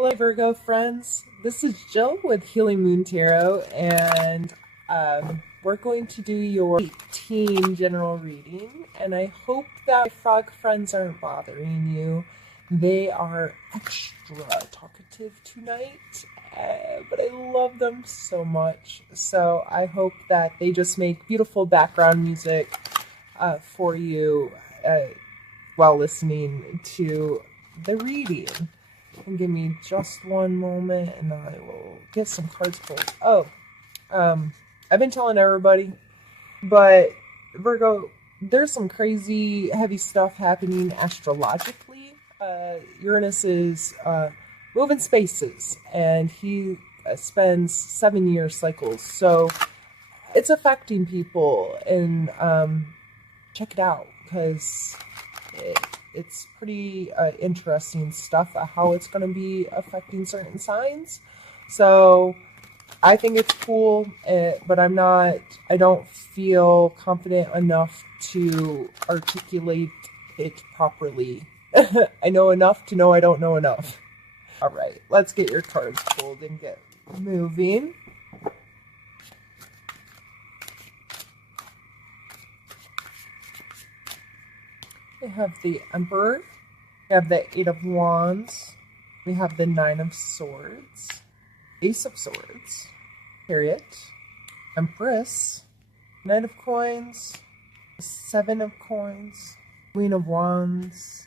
Hello, Virgo friends. This is Jill with Healing Moon Tarot, and we're going to do your 18 general reading. And I hope that my frog friends aren't bothering you. They are extra talkative tonight, but I love them so much. So I hope that they just make beautiful background music for you while listening to the reading. And give me just one moment and I will get some cards pulled. I've been telling everybody, but Virgo, there's some crazy heavy stuff happening astrologically. Uranus is moving spaces and he spends 7-year cycles. So it's affecting people, and check it out because it's pretty interesting stuff, how it's going to be affecting certain signs. So I think it's cool, but I don't feel confident enough to articulate it properly. I know enough to know I don't know enough. All right, let's get your cards pulled and get moving. We have the Emperor, we have the Eight of Wands, we have the Nine of Swords, Ace of Swords, Chariot, Empress, Knight of Coins, Seven of Coins, Queen of Wands,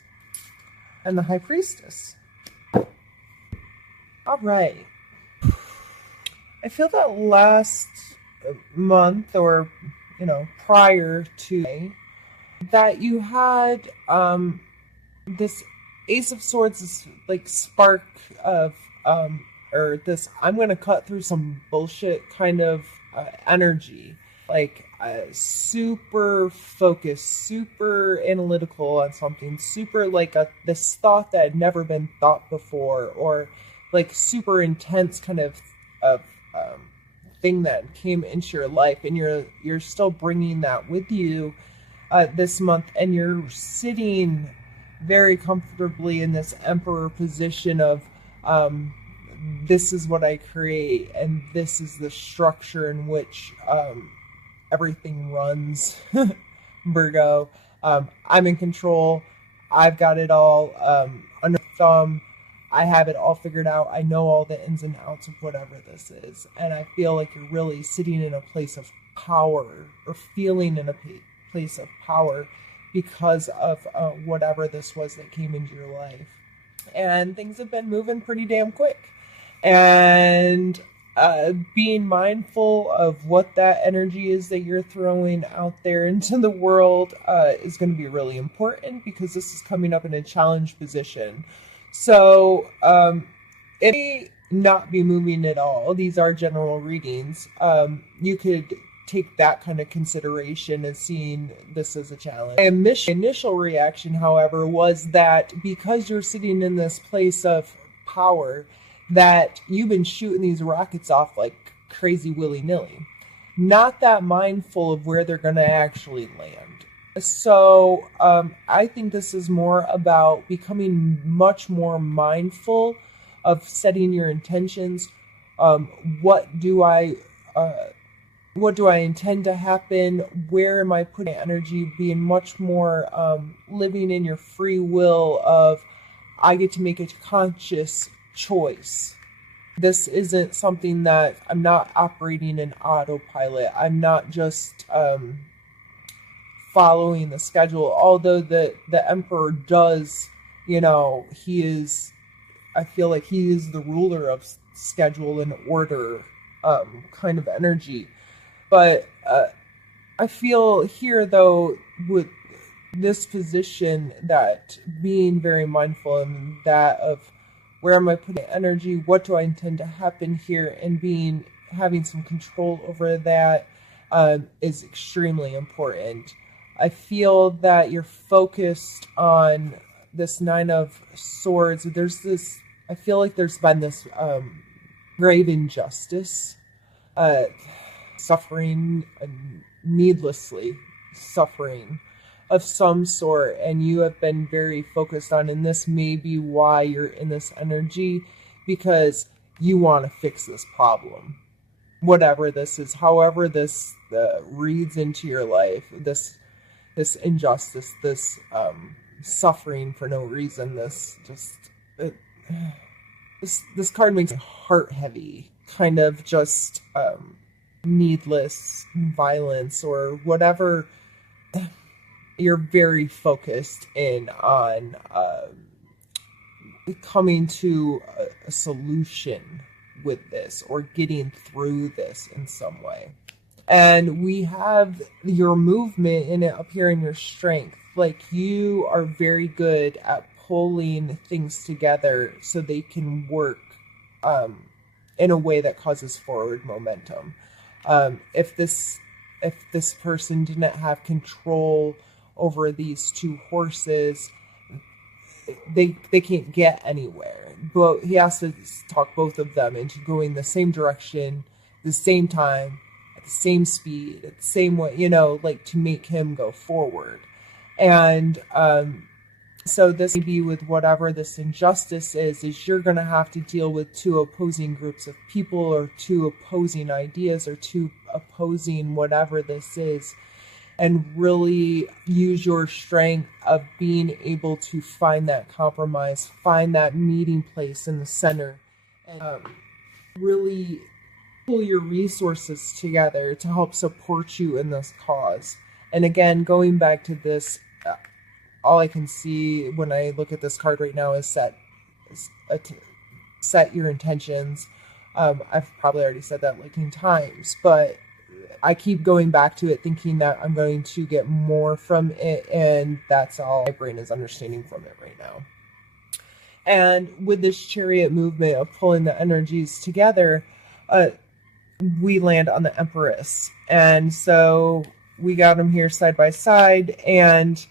and the High Priestess. All right. I feel that last month, or, prior to that, you had this Ace of Swords, this like spark of or this I'm gonna cut through some bullshit kind of energy, like super focused, super analytical on something, super like this thought that had never been thought before, or like super intense kind of thing that came into your life, and you're still bringing that with you this month, and you're sitting very comfortably in this Emperor position of this is what I create, and this is the structure in which everything runs. Virgo, I'm in control. I've got it all under thumb. I have it all figured out. I know all the ins and outs of whatever this is, and I feel like you're really sitting in a place of power, or feeling in a place of power because of whatever this was that came into your life. And things have been moving pretty damn quick. And being mindful of what that energy is that you're throwing out there into the world is going to be really important, because this is coming up in a challenge position. So it may not be moving at all. These are general readings. You could take that kind of consideration and seeing this as a challenge. My initial reaction, however, was that because you're sitting in this place of power, that you've been shooting these rockets off like crazy willy-nilly, not that mindful of where they're going to actually land. So I think this is more about becoming much more mindful of setting your intentions. What do I intend to happen? Where am I putting energy? Being much more living in your free will of, I get to make a conscious choice. This isn't something that I'm not operating in autopilot. I'm not just following the schedule. Although the Emperor does, I feel like he is the ruler of schedule and order kind of energy. But I feel here, though, with this position, that being very mindful and that of where am I putting energy, what do I intend to happen here, and having some control over that is extremely important. I feel that you're focused on this Nine of Swords. I feel like there's been this grave injustice, suffering, needlessly suffering of some sort, and you have been very focused on, and this may be why you're in this energy. because you want to fix this problem, whatever this is, however this reads into your life, this injustice, this suffering for no reason, this card makes my heart heavy, kind of just needless violence or whatever. You're very focused in on coming to a solution with this or getting through this in some way. And we have your movement in it up here in your strength. Like, you are very good at pulling things together so they can work in a way that causes forward momentum. If this person didn't have control over these two horses, they can't get anywhere. But he has to talk both of them into going the same direction, the same time, at the same speed, at the same way, like to make him go forward. And so this may be with whatever this injustice is you're going to have to deal with two opposing groups of people or two opposing ideas or two opposing whatever this is, and really use your strength of being able to find that compromise, find that meeting place in the center, and really pull your resources together to help support you in this cause. And again, going back to this, all I can see when I look at this card right now is set your intentions. I've probably already said that like 10 times, but I keep going back to it thinking that I'm going to get more from it, and that's all my brain is understanding from it right now. And with this chariot movement of pulling the energies together, we land on the Empress. And so we got them here side by side, and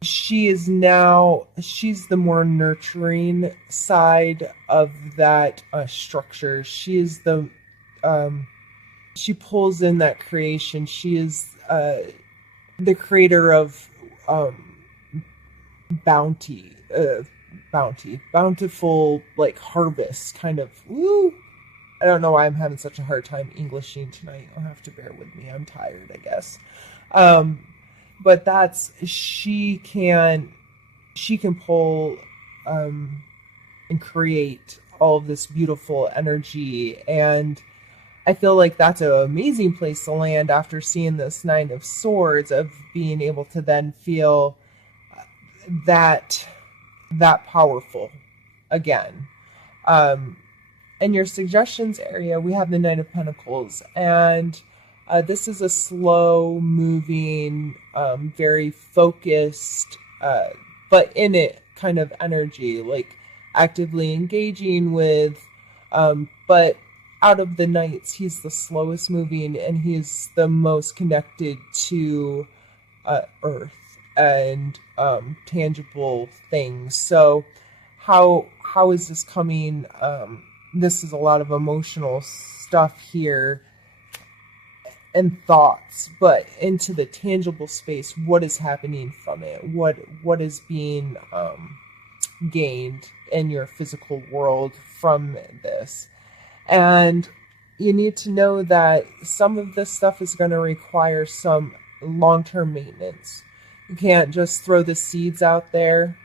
she's the more nurturing side of that structure. She is she pulls in that creation. She is the creator of bountiful, like harvest kind of. Woo! I don't know why I'm having such a hard time Englishing tonight. You'll have to bear with me. I'm tired, I guess. But she can pull and create all of this beautiful energy, and I feel like that's an amazing place to land after seeing this Nine of Swords, of being able to then feel that powerful again. In your suggestions area, we have the Knight of Pentacles, and this is a slow moving, very focused, but in it kind of energy, like actively engaging with, but out of the knights, he's the slowest moving, and he's the most connected to earth and tangible things. So how is this coming? This is a lot of emotional stuff here and thoughts, but into the tangible space, what is happening from it? What is being gained in your physical world from this? And you need to know that some of this stuff is going to require some long-term maintenance. You can't just throw the seeds out there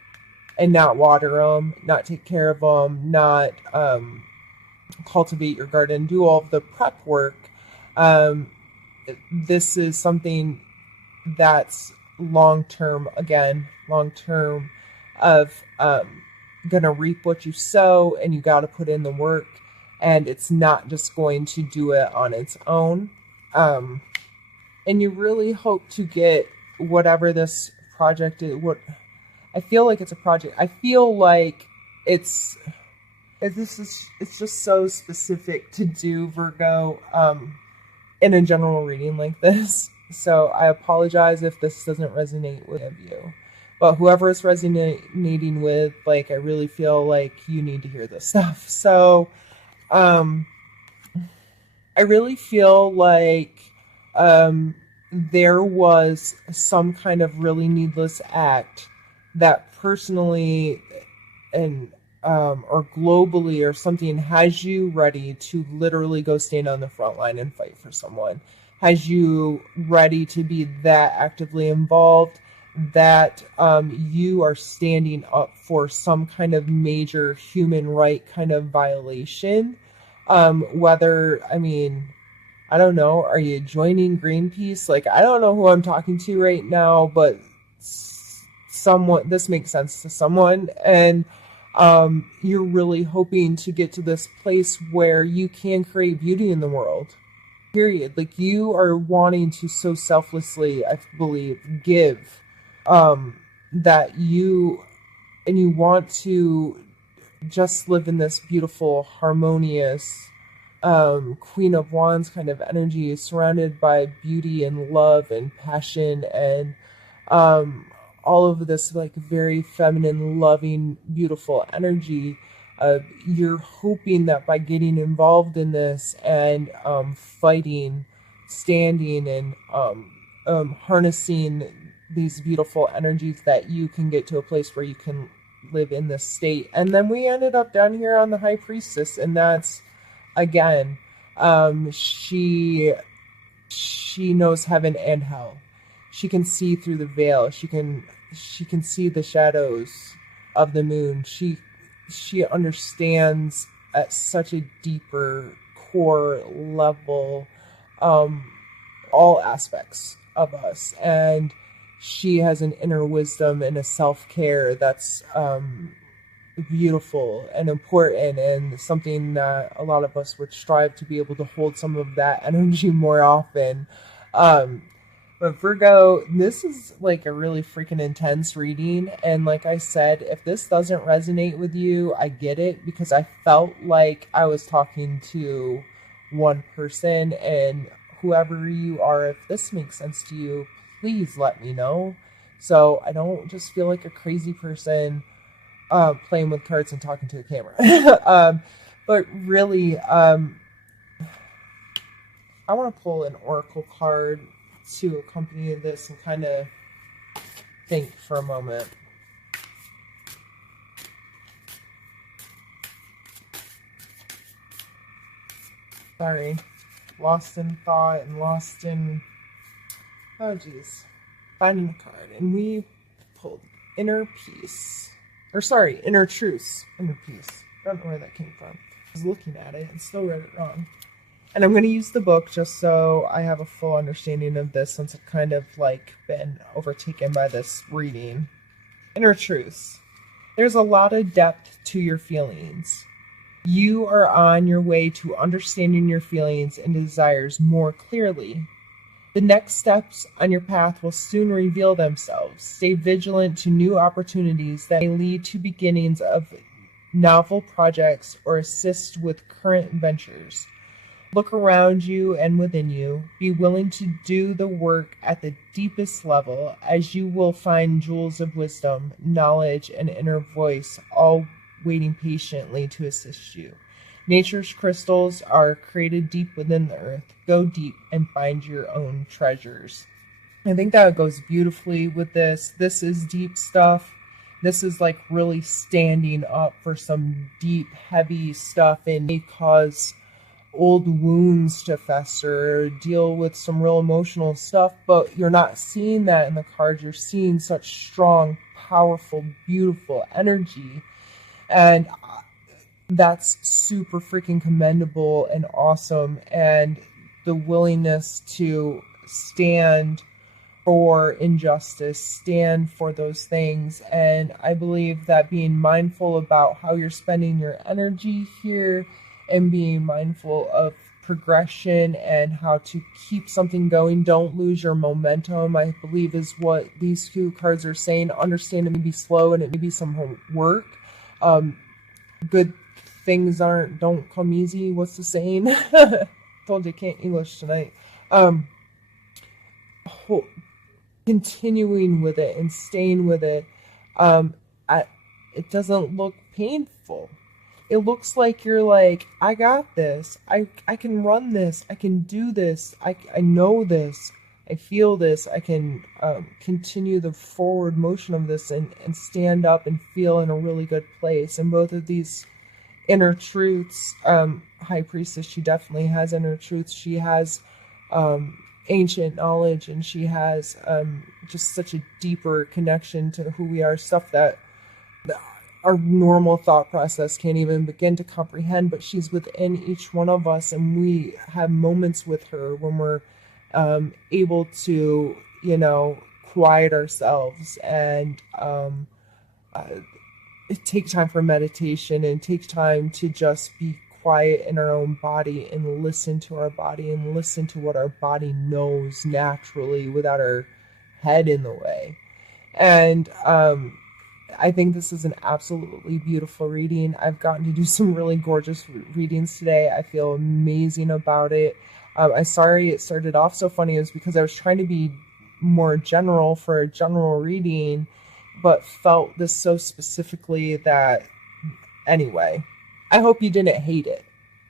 and not water them, not take care of them, not cultivate your garden, do all of the prep work. This is something that's long-term of going to reap what you sow, and you got to put in the work. And it's not just going to do it on its own. And you really hope to get whatever this project is. I feel like it's a project. I feel like it's just so specific to do, Virgo, in a general reading like this. So I apologize if this doesn't resonate with you. But whoever it's resonating with, like, I really feel like you need to hear this stuff. So I really feel like there was some kind of really needless act that personally and or globally or something has you ready to literally go stand on the front line and fight for someone, has you ready to be that actively involved, that you are standing up for some kind of major human right kind of violation. Whether, I mean, I don't know, are you joining Greenpeace? Like, I don't know who I'm talking to right now, but someone, this makes sense to someone. And you're really hoping to get to this place where you can create beauty in the world. Period. Like, you are wanting to so selflessly, I believe, give that you want to just live in this beautiful, harmonious Queen of Wands kind of energy, surrounded by beauty and love and passion and all of this like very feminine, loving, beautiful energy. You're hoping that by getting involved in this and fighting, standing, and harnessing these beautiful energies, that you can get to a place where you can live in this state. And then we ended up down here on the High Priestess, and that's, again, she knows heaven and hell. She can see through the veil. She can see the shadows of the moon. She understands at such a deeper core level all aspects of us, and she has an inner wisdom and a self-care that's beautiful and important, and something that a lot of us would strive to be able to hold some of that energy more often. But Virgo, this is like a really freaking intense reading. And like I said, if this doesn't resonate with you, I get it, because I felt like I was talking to one person. And whoever you are, if this makes sense to you, please let me know, so I don't just feel like a crazy person playing with cards and talking to the camera. But really, I want to pull an oracle card to accompany this and kind of think for a moment. Sorry, lost in thought and lost in, oh geez, finding a card. And we pulled inner peace, or sorry, inner truce, inner peace. I don't know where that came from. I was looking at it and still read it wrong. And I'm going to use the book just so I have a full understanding of this, since I've kind of like been overtaken by this reading. Inner truth. There's a lot of depth to your feelings. You are on your way to understanding your feelings and desires more clearly. The next steps on your path will soon reveal themselves. Stay vigilant to new opportunities that may lead to beginnings of novel projects or assist with current ventures. Look around you and within you. Be willing to do the work at the deepest level, as you will find jewels of wisdom, knowledge, and inner voice, all waiting patiently to assist you. Nature's crystals are created deep within the earth. Go deep and find your own treasures. I think that goes beautifully with this. This is deep stuff. This is like really standing up for some deep, heavy stuff, and may cause old wounds to fester, or deal with some real emotional stuff, but you're not seeing that in the cards. You're seeing such strong, powerful, beautiful energy, and that's super freaking commendable and awesome. And the willingness to stand for injustice, stand for those things. And I believe that being mindful about how you're spending your energy here, and being mindful of progression and how to keep something going, don't lose your momentum, I believe is what these two cards are saying. Understand it may be slow and it may be some work. Good things don't come easy. What's the saying? Told you I can't English tonight. Continuing with it and staying with it. It doesn't look painful. It looks like you're like, I got this. I can run this. I can do this. I know this. I feel this, I can continue the forward motion of this and stand up and feel in a really good place. And both of these inner truths, High Priestess, she definitely has inner truths. She has ancient knowledge, and she has just such a deeper connection to who we are, stuff that our normal thought process can't even begin to comprehend, but she's within each one of us, and we have moments with her when we're able to, quiet ourselves and take time for meditation and take time to just be quiet in our own body and listen to our body and listen to what our body knows naturally without our head in the way. And I think this is an absolutely beautiful reading. I've gotten to do some really gorgeous readings today. I feel amazing about it. I'm sorry it started off so funny. It was because I was trying to be more general for a general reading, but felt this so specifically that, anyway, I hope you didn't hate it.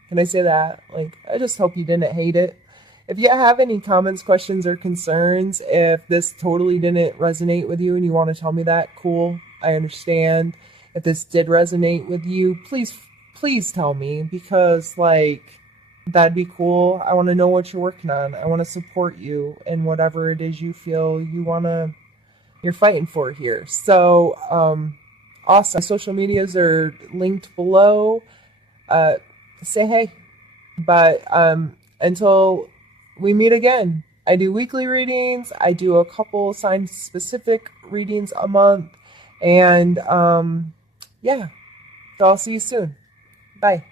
Can I say that? I just hope you didn't hate it. If you have any comments, questions, or concerns, if this totally didn't resonate with you and you want to tell me that, cool. I understand. If this did resonate with you, please tell me, because that'd be cool. I want to know what you're working on. I want to support you in whatever it is you feel you're fighting for here. So, awesome. My social medias are linked below. Say hey. But until we meet again, I do weekly readings. I do a couple sign-specific readings a month. And, yeah. So I'll see you soon. Bye.